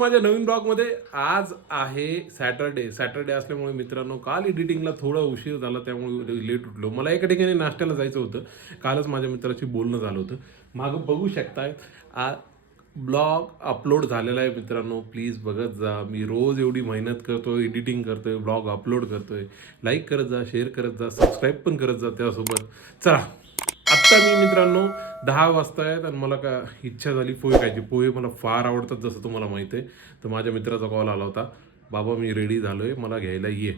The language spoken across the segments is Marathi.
माझ्या नवीन ब्लॉगमध्ये. आज आहे सॅटरडे असल्यामुळे मित्रांनो काल एडिटिंगला थोडा उशीर झाला, त्यामुळे लेट उठलो. मला एका ठिकाणी नाश्त्याला जायचं होतं. कालच माझ्या मित्राशी बोलणं झालं होतं. मागं बघू शकताय ब्लॉग अपलोड झालेला आहे मित्रांनो. प्लीज बघत जा. मी रोज एवढी मेहनत करतोय, एडिटिंग करतोय, ब्लॉग अपलोड करतोय. लाईक करत जा, शेअर करत जा, सबस्क्राईब पण करत जा त्यासोबत. चला आत्ता मी मित्रांनो 10 वाजता आहेत आणि मला का इच्छा झाली पोहे खायची. पोहे मला फार आवडतात जसं तुम्हाला माहिती आहे. तर माझ्या मित्राचा कॉल आला होता, बाबा मी रेडी झालो आहे, मला घ्यायला ये.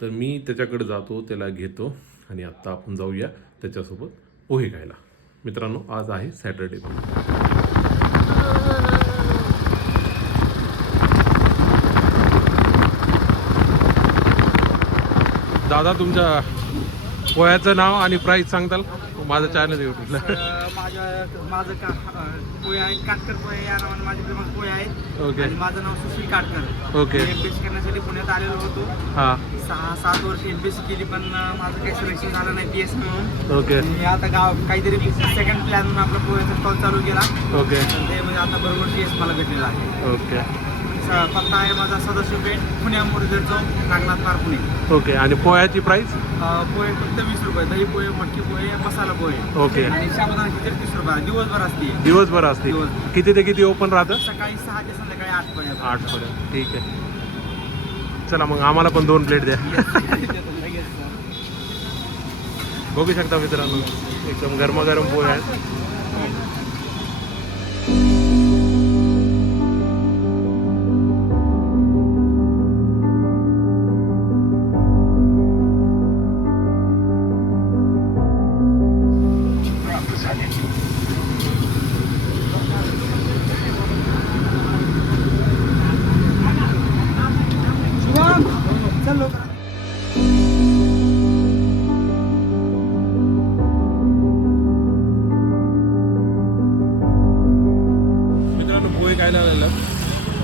तर मी त्याच्याकडे जातो, त्याला घेतो आणि आत्ता आपण जाऊया त्याच्यासोबत पोहे खायला. मित्रांनो आज आहे सॅटरडे. दादा तुमच्या पोह्याचं नाव आणि प्राईस सांगताल? माझं चॅनल आहे युट्यूबला. माझं पोहे आहे, काटकर पोहे या नावाने माझे फेमस पोहे आहेत. ओके. आणि माझं नाव सुशील काटकर. ओके. एमपीएससी करण्यासाठी पुण्यात आलेलो होतो. हां 6-7 वर्ष एमपीएससी केली, पण माझं काही सिलेक्शन झालं नाही पीएस म्हणून. ओके. मी आता काहीतरी सेकंड प्लॅन म्हणून आपला पोह्याचा स्टॉल चालू केला. ओके. ते म्हणजे आता बरोबर पीएस मला भेटलेला आहे. ओके. पत्ता आहे माझा सदस्य पेठ, पुण्या मुरगड चौक, नागनाथ पार्क, पुणे. ओके. आणि पोह्याची प्राईस? पोहे फक्त 20 रुपये. दही पोहे, मटकी पोहे, मसाला पोहे. ओके. आणि साबुदाणा खिचडी 30 रुपये. दिवसभर असते. दिवसभर असते. दिवस. किती ते किती ओपन राहतं? सकाळी 6 ते संध्याकाळी 8 पर्यंत. 8 पर्यंत. ठीक आहे. चला मग आम्हाला पण 2 प्लेट द्या. बघू शकता मित्रांनो एकदम गरमागरम पोहे आहेत. खायला आलेलं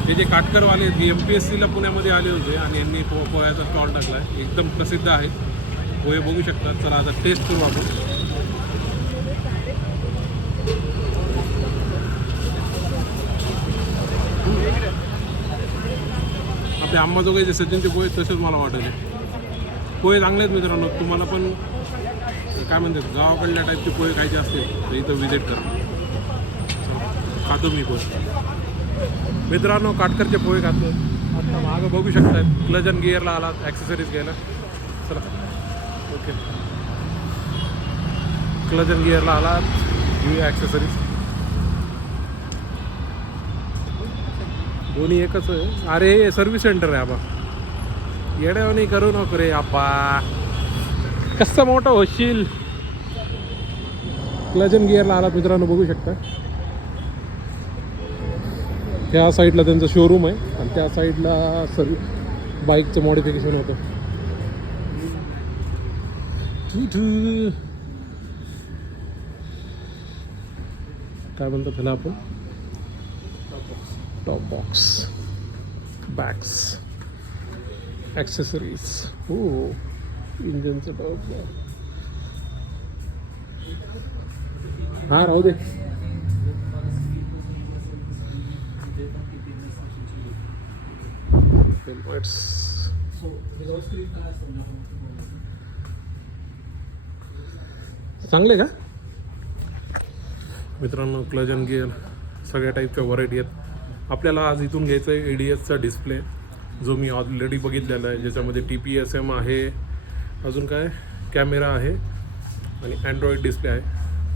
हे जे काटकरवाले MPSCला पुण्यामध्ये आले होते आणि यांनी पोह्याचा स्टॉल टाकला आहे. एकदम प्रसिद्ध आहे पोहे, बघू शकता. चला आता टेस्ट करू आपण. आपले अंबाजोगाईचे सचिनचे पोहे तसेच मला वाटले. पोहे चांगले आहेत मित्रांनो. तुम्हाला पण काय म्हणतात गावाकडल्या टाईपचे पोहे खायचे असतील तर इथं विजिट करा. खातो मी पोहे मित्रांनो. काटकरचे पोहे खातो. आता मागं बघू शकताय क्लच अँड गिअरला आलात ॲक्सेसरीज घ्यायला. चला ओके. क्लच अँड गिअरला आलात, घेऊया ॲक्सेसरीज. दोन्ही एकच आहे. अरे सर्व्हिस सेंटर आहे आबा. येड्यावानी करू नको रे आबा. कसं मोठं होशील. क्लच अँड गिअरला आलात मित्रांनो, बघू शकता. त्या साईडला त्यांचं शोरूम आहे आणि त्या साईडला बाईकचं मॉडिफिकेशन होतं. काय म्हणतात त्याला आपण? Top box, bags, accessories. हो इंजनचं टॉप. हां राहू दे. चांगले का मित्रांनो? क्लच अँड गिअर सगळ्या टाईपच्या व्हरायटी आहेत. आपल्याला आज इथून घ्यायचं आहे ADSचा डिस्प्ले, जो मी ऑलरेडी बघितलेला आहे, ज्याच्यामध्ये TPSM आहे, अजून काय कॅमेरा आहे आणि अँड्रॉइड डिस्प्ले आहे.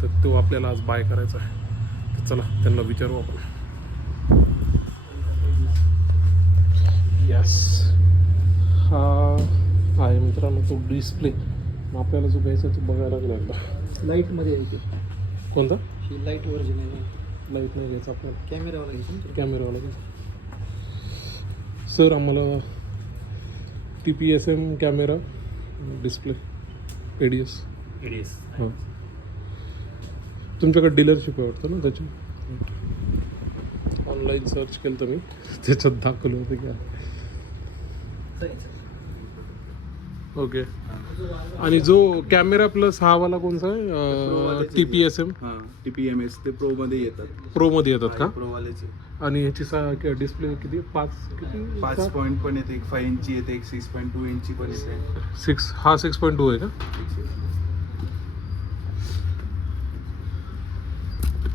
तर तो आपल्याला आज बाय करायचा आहे. तर चला त्यांना विचारू आपण. यस, हा आहे मित्रांनो तो डिस्प्ले. आपल्याला जो घ्यायचा तो बघायला लागला. लाईटमध्ये आहे ते. कोणता? ही लाईट व्हर्जन आहे. लाईट नाही घ्यायचा आपल्याला, कॅमेरावाला घ्यायचं. कॅमेरावाला घ्यायचा. सर आम्हाला TPSM कॅमेरा, डिस्प्ले, ADS. हां तुमच्याकडे डीलरशिप आहे वाटतं ना त्याची? ऑनलाईन सर्च केलं तर मी, त्याच्यात दाखवलं होतं की ओके. आणि जो कॅमेरा प्लस हा वाला कोणता आहे TPSM TPMS ते प्रो मध्ये येतात. प्रो मध्ये येतात का? प्रो वालेचे आणि ह्याची डिस्प्ले किती 5 पॉईंट पण येते, एक 5 इंची येते, एक 6.2 इंची पण येते. 6.2 आहे का?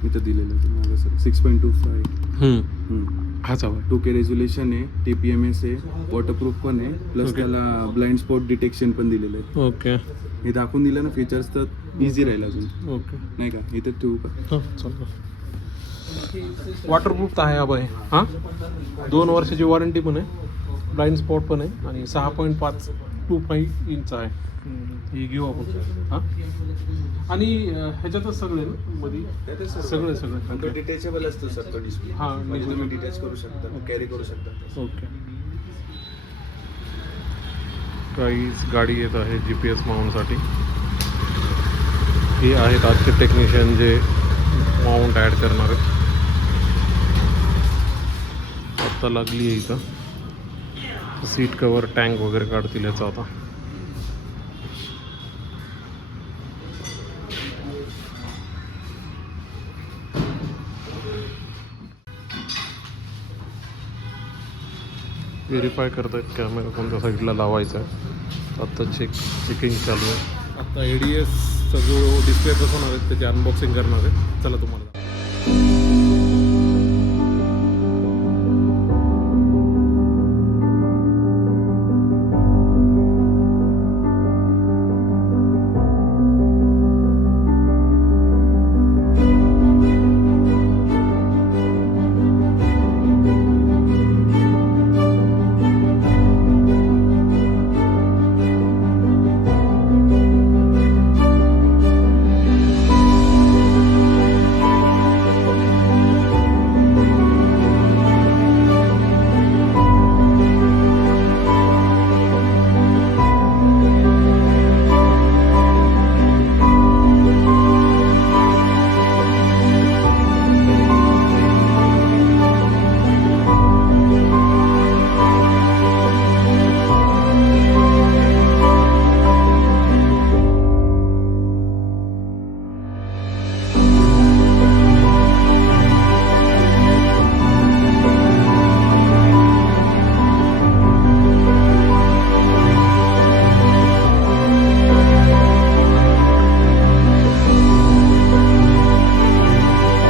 इथं दिलेलं आहे सर 6.25. हाच हवा 2K रेझोल्युशन आहे, TPMS आहे, वॉटरप्रूफ पण आहे, प्लस Okay. त्याला ब्लाइंड स्पॉट डिटेक्शन पण दिलेलं आहे. ओके हे दाखवून दिलं ना फीचर्स तर इझी राहील अजून, ओके. नाही का? इथे ठेवू का? हां चालतं. वॉटरप्रूफ तर आहे हा बाई. हां 2 वर्षाची वॉरंटी पण आहे, ब्लाइंड स्पॉट पण आहे आणि 6.525 इंच आहे. हे घेऊ आपण. हां आणि ह्याच्यातच सगळे ना मध्ये सगळे डिटेचेबल असतं सर तो डिस्प्ले. हां म्हणजे तुम्ही डिटेच करू शकता, कॅरी करू शकता. ओके. काहीच गाडी येत आहे GPS माउंटसाठी. हे आहेत आजचे टेक्निशियन जे माउंट ॲड करणार आहेत. आत्ता लागली आहे इथं. सीट कवर टँक वगैरे काढतील याचा आता. व्हेरीफाय करतायत कॅमेरा कोणत्या साईडला लावायचा आहे. आत्ता चेकिंग चालू आहे. आता ADSचा जो डिस्प्ले बसवणार आहे त्याची अनबॉक्सिंग करणार आहे. चला तुम्हाला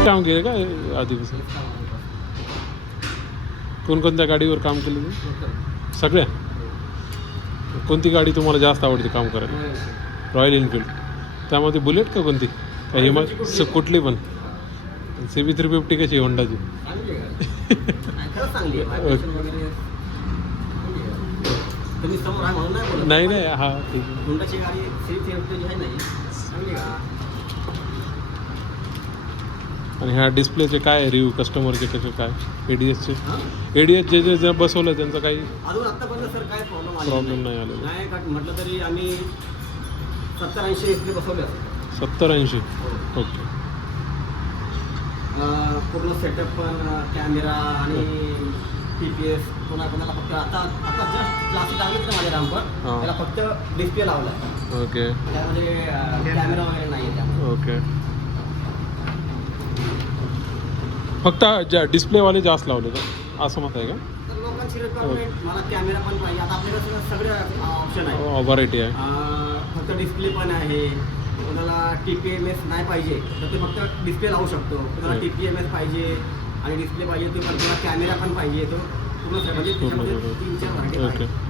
काम केलं का आधीपासून? कोणकोणत्या गाडीवर काम केलं तुम्ही? सगळ्या? कोणती गाडी तुम्हाला जास्त आवडते काम करायला? Royal Enfield. त्यामध्ये बुलेट का कोणती? का हिमाचल कुठली पण? CB 350 कशी होंडाची? नाही नाही हा ठीक आहे. आणि ह्या डिस्प्लेचे काय रिव्ह्यू कस्टमरचे कसे काय? ADSचे ADS जे जे बसवलं त्यांचं काही अजून आतापर्यंत सर काय प्रॉब्लेम नाही आलेला? नाही का म्हटलं तरी आम्ही 70-80 डिस्प्ले बसवले असतात. 70-80 ओके. पूर्ण सेटअप पण कॅमेरा आणि TPS कोणाला फक्त आता जस्ट क्लासेस लागलेत ना माझ्या रामपर त्याला फक्त डिस्प्ले लावला आहे. ओके त्यामध्ये कॅमेरा वगैरे नाही आहे त्यामध्ये. ओके. फक्त ज्या डिस्प्लेवाले जास्त लावले का असं मत आहे का? तर लोकांची रिक्वायरमेंट मला कॅमेरा पण पाहिजे. आता आपल्याकडे सगळे ऑप्शन आहे, व्हरायटी आहे. फक्त डिस्प्ले पण आहे. कोणाला TPMS नाही पाहिजे तर ते फक्त डिस्प्ले लावू शकतो. कोणाला TPMS पाहिजे आणि डिस्प्ले पाहिजे तो पण तुला कॅमेरा पण पाहिजे तो पूर्ण म्हणजे त्याच्यामध्ये 3-4 व्हरायटी ओके. आहे.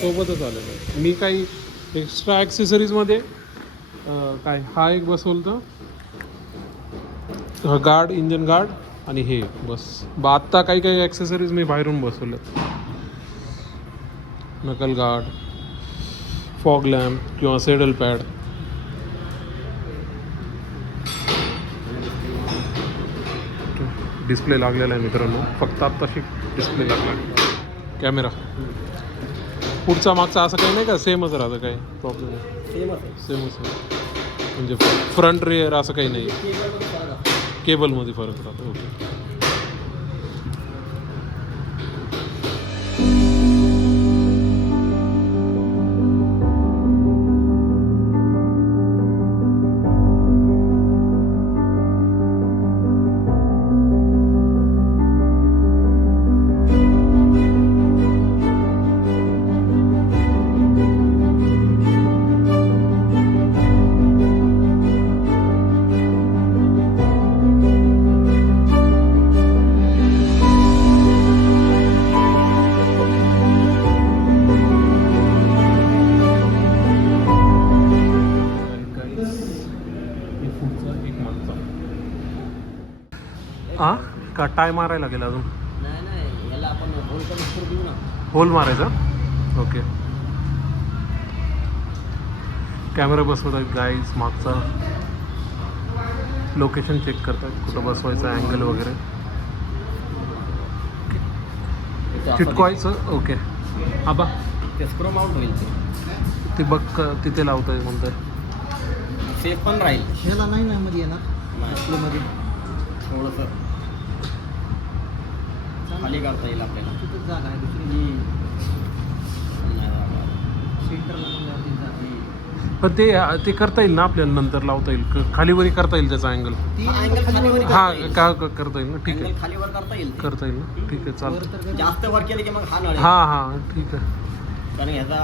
सोबतच आलेलं आहे. मी काही एक्स्ट्रा ॲक्सेसरीजमध्ये काय हा एक बसवलं तर गार्ड, इंजन गार्ड आणि हे बस. आत्ता काही काही ॲक्सेसरीज मी बाहेरून बसवल्यात. नकल गार्ड, फॉग लॅम्प किंवा सेडल पॅड डिस्प्ले लागलेला आहे मित्रांनो, फक्त आत्ताशी डिस्प्ले लागला कॅमेरा. पुढचा मागचा असं काही नाही का, सेमच राहतं, काही प्रॉब्लेम नाही? सेमच आहे. सेमच आहे म्हणजे फ्रंट रिअर असं काही नाही, केबलमध्ये फरक राहतो. ओके. हां का टाय मारायला लागेल अजून? नाही याला आपण होल करून स्क्रू देऊ ना. होल मारायचा. ओके. कॅमेरा बसवत आहेत गाईज, मागचा लोकेशन चेक करतात कुठं बसवायचं, अँगल वगैरे चिटकवायचं. ओके. आबा ते स्क्रू माउंट होईल ते बघ तिथे लावतोय म्हणतात. सेफ पण राहील. ह्याला नाही ना मध्ये येणार नाही मध्ये थोडंसं खाली काढता येईल आपल्याला. तिथं जागा आहे दुसरी नाही बाबा. सेंटरला म्हणल्यावरती जागा. पण ते करता येईल ना आपल्याला, नंतर लावता येईल, खालीवरी करता येईल त्याचा अँगल. ती अँगल खालीवर हां करता येईल ना. ठीक आहे, अँगल खालीवर करता येईल ते. करता येईल ना. ठीक आहे, वर चालतं. तर जास्त वर केलं की मग हा नळ हां हां ठीक आहे. कारण ह्याचा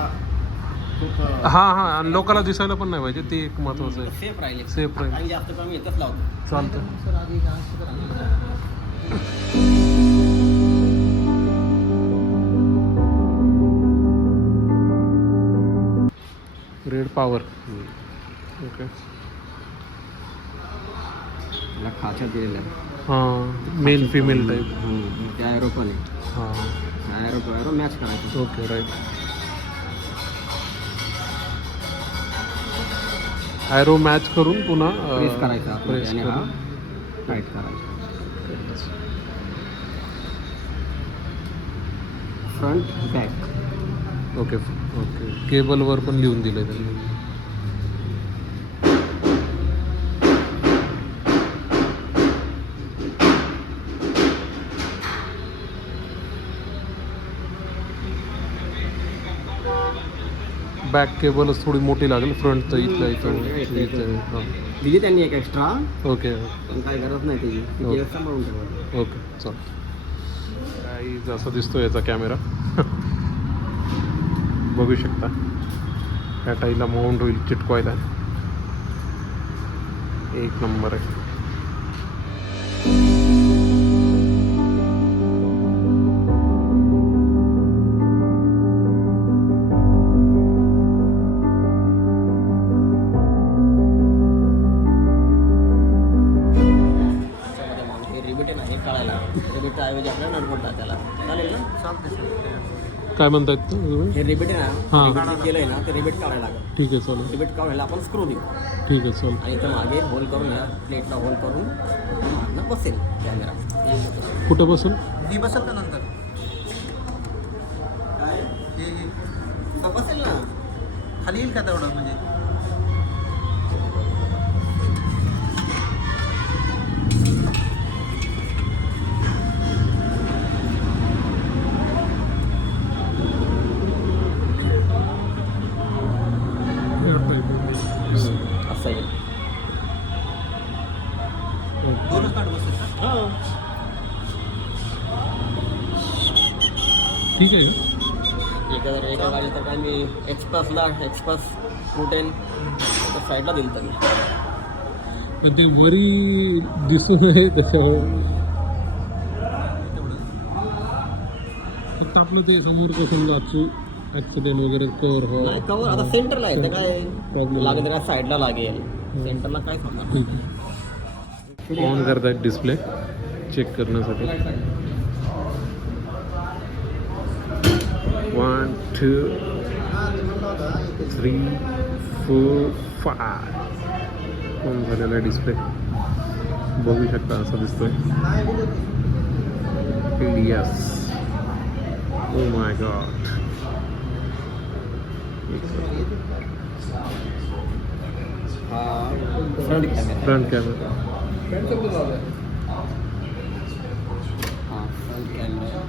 खूप हां हां आणि लोकांना दिसायला पण नाही पाहिजे, ते एक महत्त्वाचं आहे. सेफ राहील. सेफ राहील. आणि जास्त कमी येतच लावतो. चालतं. सर आधी असं करा ना. Red power. ओके. त्याला खाच्या दिलेल्या हां मेल फिमेल टाईप. त्या ॲरो पण आहे. हां ॲरो मॅच करायचं. Okay right. ॲरो मॅच करून पुन्हा प्रेस करायचा प्रेस आणि हा करून टाईट करायचा. Front back. Okay okay. केबलवर पण लिहून दिलं आहे त्यांनी. बॅक केबलच थोडी मोठी लागेल, फ्रंट तर इथल्या इथं. हां दिली त्यांनी एक एक्स्ट्रा, ओके पण काही गरज नाही त्याची. ओके. ती सांभाळून ठेवा. ओके चालतं. काही जसा दिसतो याचा कॅमेरा बघू शकता. ह्या टाईला माउंट होईल चिटकवायला. एक नंबर आहे. हे रिबेट नाही काढायला. रिबेटच्या ऐवजी आपल्याला नट बोलतात त्याला. चालेल ना? काय म्हणतायत तुम्ही? हे रिबेट आहे हां. ना, रिबेट केलं आहे ना, ते रिबेट काढायला लागेल. ठीक आहे चालेल. रिबेट काढायला आपण स्क्रू देऊ ठीक आहे चालेल. आणि इथं मागे होल करून ह्या प्लेटला होल करून मागनं बसेल कॅमेरा. कुठं बसेल? ही बसेल का नंतर? बसेल ना खाली येईल का तेवढं म्हणजे? असं येईल. दोनच कार्ड बसेल का? ठीक आहे. एका गाडी तर काय मी एक्सप्रेसला एक्सप्रेस 210 साईडला दिलं तर मी. तर ते वरी दिसू नये त्याच्यावर फक्त आपलं ते समोर कसं वाचू ॲक्सिडेंट वगैरे कवर नाही कवर आता सेंटरला आहे, ते काय Problem लागेल तर काय साईडला लागेल. सेंटरला काय सांगणार. ठीक आहे. ऑन करतायत डिस्प्ले चेक करण्यासाठी. 1 2 3 4 5 ऑन झालेला डिस्प्ले बघू शकता. असा दिसतोय. Yes. Oh my god. Front camera. Front camera. हा फ्रंट कॅमेरा.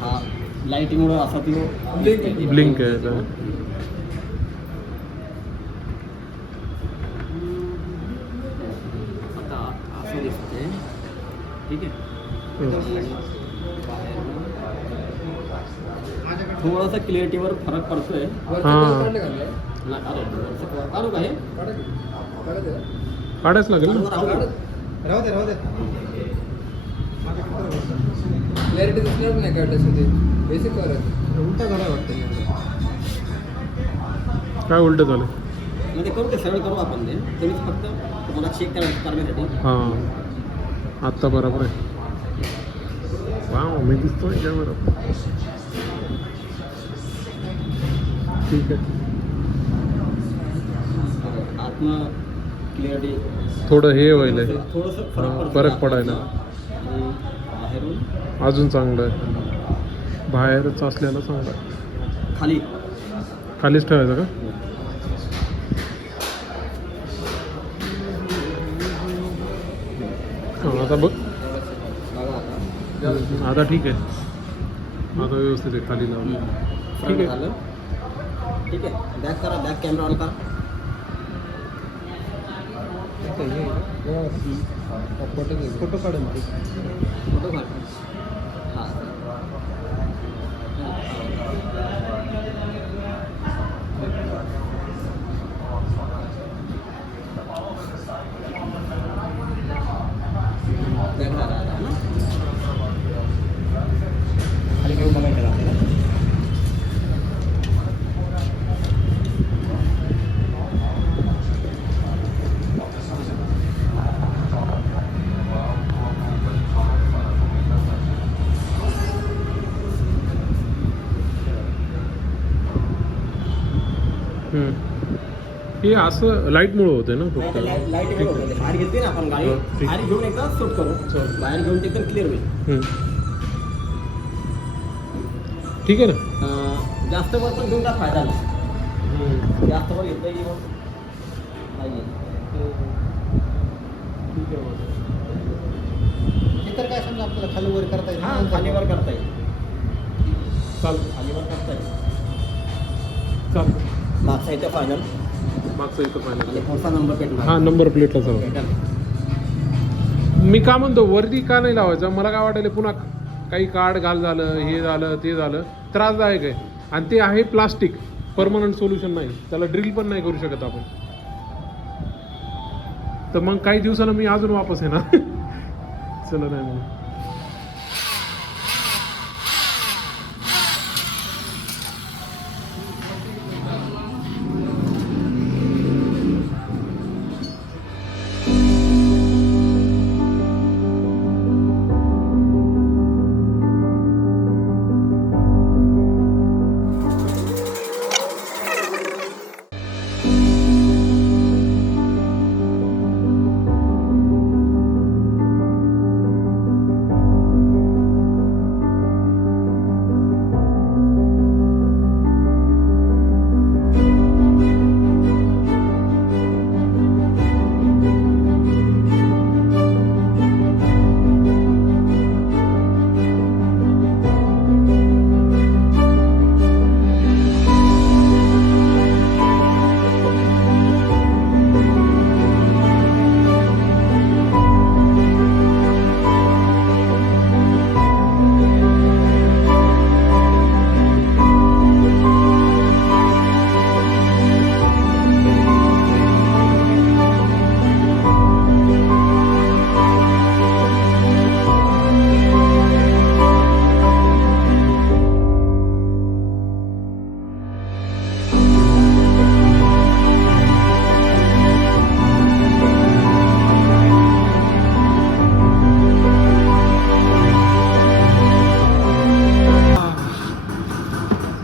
हा लाईटिंगमुळे असा तो ब्लिंक आहे त्याला. आता असं दिसते. ठीक आहे. थोडासा क्लिअरिटीवर फरक पडतोय. हां काढू का हे? काढायच लागेल ना. राहू दे क्लॅरिटी दिसणार नाही का त्याच्यामध्ये बेसिक उलटा झाला वाटतं. काय उलट झालं? म्हणजे करू ते सरळ करू आपण ते. तुम्ही फक्त तुम्हाला चेक करण्यासाठी. हां आत्ता बरोबर आहे. वाव मी दिसतोय कॅमेरा. ठीक आहे. आतनं क्लिअरिटी थोडं हे व्हायलंय. थोडंसं फरक फरक पडायला. आणि बाहेरून अजून चांगलं आहे. बाहेरच असल्याला चांगलं आहे. खाली खालीच ठेवायचं का? हां आता बघ. बघा आता. आता ठीक आहे. आता व्यवस्थित आहे. खाली लावलं. ठीक फ्रंट आहे. झालं. ठीक आहे. बॅक करा. बॅक कॅमेरा ऑन करा. फोटो काढून फोटो काढ. हां बॅक झाला आता ना. खाली घेऊन बघायचं आपल्याला. हे असं लाईटमुळं होतं ना फक्त. लाईट होते. बाहेर घेतली ना आपण गाडी. ठीक. बाहेर घेऊन एकदा शूट करू. बाहेर घेऊन ते एकदम क्लिअर होईल. ठीक आहे ना. जास्त वर पण घेऊन काय फायदा नाही. जास्त वर घेतलं की मग नाही. तर काय समजा आपल्याला खाली वर करता येईल. हां खालीवर करता येईल. चालतं. खालीवर करता येईल. चालतं. मागचा इथं फायनल मागचं इथं आणि पाहिजे. पुढचा नंबर प्लेट हां नंबर प्लेटला चालू. मी का म्हणतो वरती का नाही लावायचं? मला काय वाटायला पुन्हा काही कार्ड घाल झालं, हे झालं, ते झालं, त्रासदायक आहे. आणि ते आहे प्लास्टिक. परमनंट सोल्युशन नाही. त्याला ड्रिल पण नाही करू शकत आपण. तर मग काही दिवसाला मी अजून वापस येणार. चला नाही म्हणून.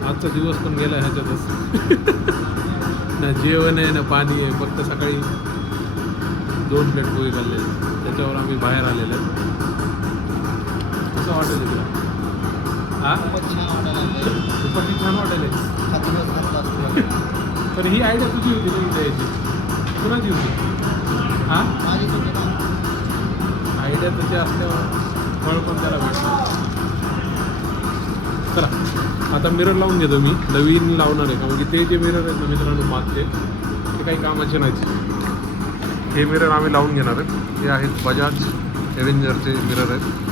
आजचा दिवस पण गेला ह्याच्यातच. ना जेवण आहे ना पाणी आहे. फक्त सकाळी 2 प्लेट पोहे खाल्ले. त्याच्यावर आम्ही बाहेर आलेलो आहे. कसं वाटेल तुला? हा दुपारची छान वाटेल पण ही आयडिया तुझी होती ना इथे यायची कुणाची होती? हा आयडिया तुझी असल्यावर फळ पण त्याला भेटतं. चला आता मिरर लावून घेतो मी नवीन लावणार आहे कारण की ते जे मिरर आहेत ना मित्रांनो मागचे ते काही कामाचे नाहीत. हे मिरर आम्ही लावून घेणार आहे. हे आहेत बजाज एव्हेंजरचे मिरर आहेत.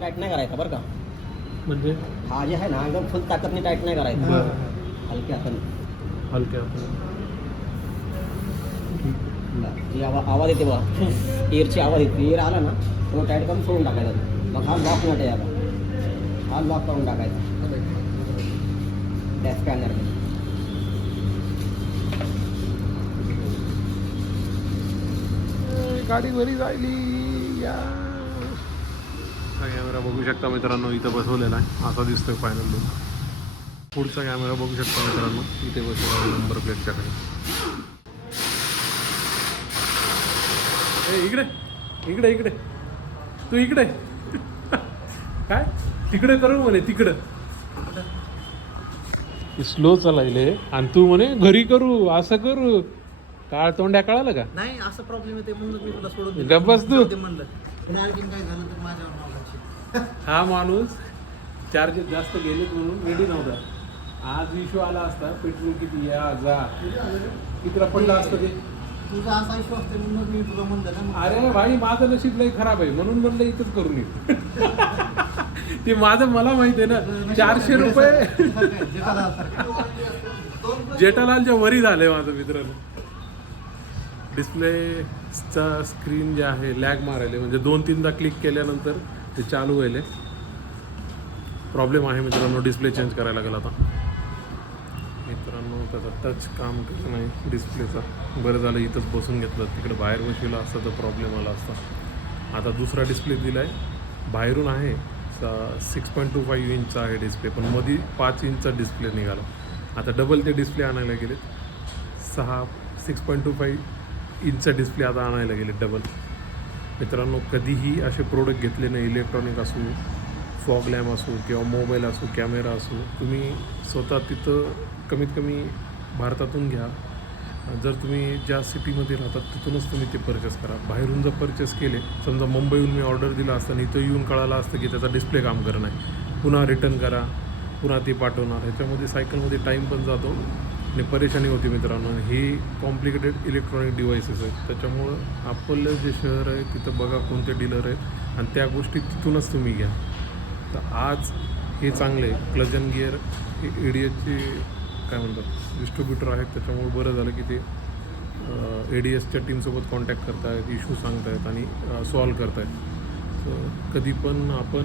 टाईट नाही करायचा बरं का. म्हणजे हा जे आहे ना एकदम फुल ताकदने टाईट नाही करायचा. बरं. हलक्या आपण हलक्या जी आवाज येते बघा एअरची आवाज येते. एअर आला ना तो टाईट करून सोडून टाकायचा. मग हा लॉक नट आहे आता. हा लॉक करून टाकायचा त्या स्कॅनर. गाडी बरी जायली या. कॅमेरा बघू शकता मित्रांनो इथं बसवलेला आहे असा दिसतोय फायनल लुक. पुढचा कॅमेरा बघू शकता मित्रांनो इथे बसवला नंबर प्लेटच्या खाली. इकडे इकडे इकडे तू इकडे काय तिकडे करू म्हणे तिकडं स्लो चालायले आणि तू म्हणे घरी करू असं करू. काळ तोंड्या कळालं का? नाही असं प्रॉब्लेम येते म्हणून मी तुला सोडून दिलं. गप्प बस तू. ते म्हणलं पुढे आणखीन काय झालं तर माझ्यावर नाव घालशील. हा माणूस चार्जेस जास्त गेलेत म्हणून रेडी नव्हता. आज इश्यू आला असता पेट्रोल किती या जा कितीला पडलं असतं ते. तुझा असा विश्वास असते म्हणून मी तुला म्हणलं ना. अरे भाई माझं नशीब लई खराब आहे म्हणून म्हणलं इथंच करून ये. ते माझं मला माहिती आहे ना 400 रुपये जेठालालच्या वरी झाले माझं मित्रांनो. डिस्प्लेचा स्क्रीन जे आहे लॅग मारायले म्हणजे 2-3दा क्लिक केल्यानंतर ते चालू व्हायले. प्रॉब्लेम आहे मित्रांनो. डिस्प्ले चेंज करायला लागेल आता मित्रांनो. त्याचा टच काम करत नाही डिस्प्लेचा. बरं झालं इथंच बसून घेतलं. तिकडे बाहेर बसविला असता तर प्रॉब्लेम आला असता. आता दुसरा डिस्प्ले दिला आहे बाहेरून आहे 6.25 इंचचा आहे डिस्प्ले पण मध्ये 5 इंचचा डिस्प्ले निघाला. आता डबल ते डिस्प्ले आणायला गेले 6.25 इंचचा डिस्प्ले आता आणायला गेले डबल. मित्रांनो कधीही असे प्रोडक्ट घेतले नाही इलेक्ट्रॉनिक असो फॉग लॅम्प असो किंवा मोबाईल असो कॅमेरा असो तुम्ही स्वतः तिथं कमीत कमी भारतातून घ्या. जर तुम्ही ज्या सिटीमध्ये राहतात तिथूनच तुम्ही ते परचेस करा. बाहेरून जर परचेस केले समजा मुंबईहून मी ऑर्डर दिला असताना इथं येऊन कळालं असतं की त्याचा डिस्प्ले काम करत नाही पुन्हा रिटर्न करा पुन्हा ते पाठवणार. ह्याच्यामध्ये सायकलमध्ये टाईम पण जातो आणि परेशानी होती मित्रांनो. हे कॉम्प्लिकेटेड इलेक्ट्रॉनिक डिव्हायसेस आहेत त्याच्यामुळं आपलं जे शहर आहे तिथं बघा कोणते डीलर आहेत आणि त्या गोष्टी तिथूनच तुम्ही घ्या. तर आज हे चांगले आहे. क्लच अँड गिअर हे ADSचे काय म्हणतात डिस्ट्रीब्युटर आहेत त्याच्यामुळे बरं झालं की ते ADSच्या टीमसोबत कॉन्टॅक्ट करतायत इश्यू सांगतायत आणि सॉल्व करतायत. तर कधी पण आपण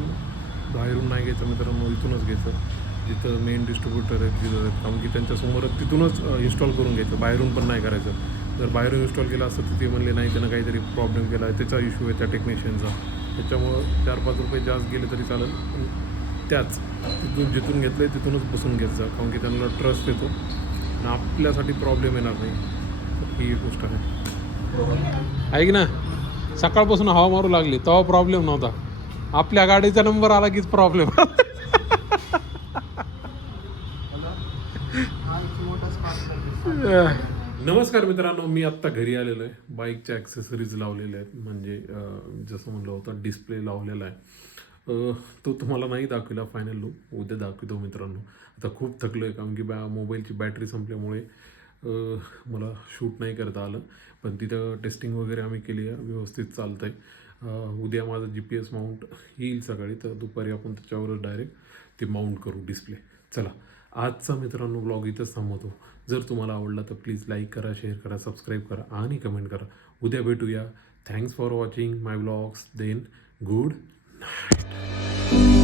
बाहेरून नाही घ्यायचं मित्रांनो इथूनच घ्यायचं जिथं मेन डिस्ट्रीब्युटर आहेत डीलर आहेत कारण की त्यांच्यासमोरच तिथूनच इन्स्टॉल करून घ्यायचं बाहेरून पण नाही करायचं. जर बाहेरून इन्स्टॉल केलं असतं तर ते म्हणले नाही त्यानं काहीतरी प्रॉब्लेम केला आहे त्याचा इश्यू आहे त्या टेक्निशियनचा. त्याच्यामुळं 4-5 रुपये जास्त गेले तरी चालेल पण त्याच जिथून घेतलं आहे तिथूनच बसून घेत जा कारण की त्यांना ट्रस्ट येतो आणि आपल्यासाठी प्रॉब्लेम येणार नाही. ही एक गोष्ट आहे. ऐक ना सकाळपासून हवा मारू लागली तेव्हा प्रॉब्लेम नव्हता. आपल्या गाडीचा नंबर आला कीच प्रॉब्लेम. नमस्कार मित्रांनो मी आत्ता घरी आलेलो आहे. बाईकच्या ॲक्सेसरीज लावलेल्या आहेत म्हणजे जसं म्हणलं होतं डिस्प्ले लावलेला आहे. तो तुम्हाला नाही दाखवला फायनल लुक उद्या दाखवतो मित्रांनो. आता खूप थकलो आहे कारण की मोबाईलची बॅटरी संपल्यामुळे मला शूट नाही करता आलं पण तिथं टेस्टिंग वगैरे आम्ही केली आहे व्यवस्थित चालतं आहे. उद्या माझं GPS माउंट येईल सकाळी तर दुपारी आपण त्याच्यावरच डायरेक्ट ते माउंट करू डिस्प्ले. चला आजचा मित्रांनो ब्लॉग इथंच थांबवतो. जर तुम्हाला आवडला तर प्लीज लाईक करा, शेअर करा, सबस्क्राईब करा आणि कमेंट करा. उद्या भेटूया. Thanks for watching my blogs. Then good night.